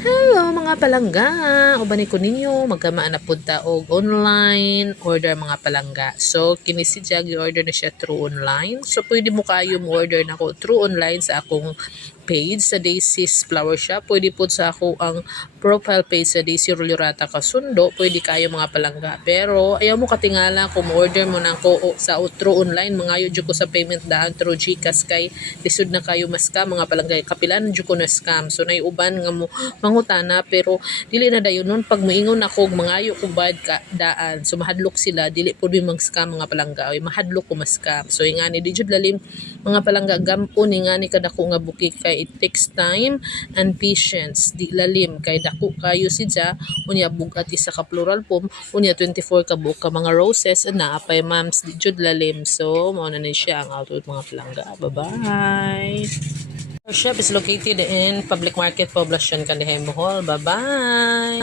Hello mga palangga! Uban ko ninyo, magkamaan na punta og online order mga palangga. So, kini si Jag order na siya through online. So, pwede mo kayo mo order na ko through online sa akong page sa Daisy's Flower Shop. Pwede po sa ako ang profile page sa Daisy Rulurata Kasundo. Pwede kayo mga palangga. Pero, ayaw mo katingala kung order mo na ko sa through online. Mangayo dyo ko sa payment daan through Gcash kay lisod na kayo mas scam mga palangga. Kapilan dyo ko na scam. So, naiuban nga mo mangutana pero dili na dayon nun pag moingon ako mangayo ko bad ka daan so mahadlok sila dili pud mang scam mga palangga oy mahadlok ko mas scam so ingani di jud lalim mga palangga gampon ingani kadako nga buki kay it takes time and patience di lalim kay dako kayo si Ja unya bugat isa ka plural form unya 24 ka buka mga roses na apay mams di jud lalim so mao na ni siya ang output mga palangga. Bye bye. Our shop is located in Public Market Poblacion, Kandihay, Bohol. Bye-bye!